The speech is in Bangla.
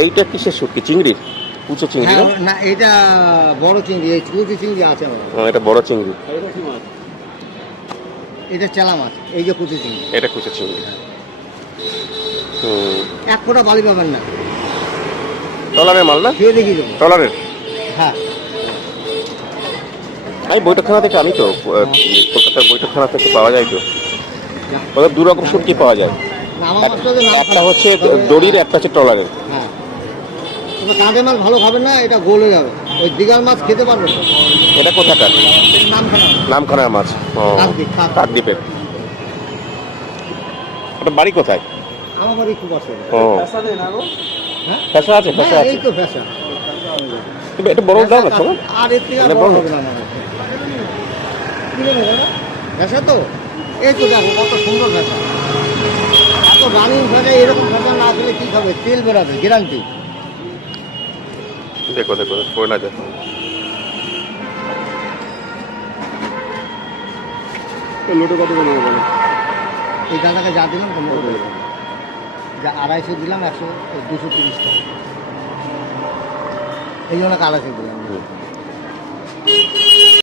এইটা কিসের শুটকি? চিংড়ির? কুচো চিংড়ি না? না, এটা বড় চিংড়ি, এই কুচি চিংড়ি আছে আমার। এটা বড় চিংড়ি। এটা চেলা মাছ, এই যে কুচি চিংড়ি। এটা কুচো চিংড়ি। এক ফোঁটা বালি পাবেন না। ট্রলারের মাল না? খেয়ে দেখিয়ে দেবো। ট্রলারের? হ্যাঁ, আমি বৈঠকখানা থেকে, আমি তো কলকাতার বৈঠকখানা থেকে পাওয়া যায় তো। ওদের দু রকম শুটকি পাওয়া যায়, না, আমার মাছটা যে নাম একটা খারাপ। হচ্ছে তবে দড়ির, একটা হচ্ছে ট্রলারের। হ্যাঁ, তবে কাঁদে মাছ ভালো খাবেন না, এটা গলে যাবে। ওই দিঘার মাছ খেতে পারবেন না। এটা কোথাকার? নাম খারাপ। নামখানার মাছ। ও, কাকদ্বীপ। কাকদ্বীপের। ওটা বাড়ি কোথায়? আমার বাড়ি খুব আসে। ও, হ্যাঁ, ফ্যাসা আছে, ফ্যাসা হ্যাঁ, আছে। এই তো ফ্যাশা। কিন্তু এটা বড় দাম আছে না? আর এর থেকে আর মানে বড় বড়? হবে না আমার কাছে। কি জানো দাদা? ফ্যাশা তো? এই তো দেখো কত সুন্দর ফ্যাশা। এত রানিং ফ্যাশা, এরকম ফ্যাশা না আসলে কি খাবে? তেল বেরাবে, গ্যারান্টি। দেখো দেখো, করে না যায়। লোটে কত করে নেবো? এই দাদাকে যা দিলাম তোমরা বলে দেবো। যা 250 দিলাম, 230 টাকা। এই জন্য 250 দিলাম।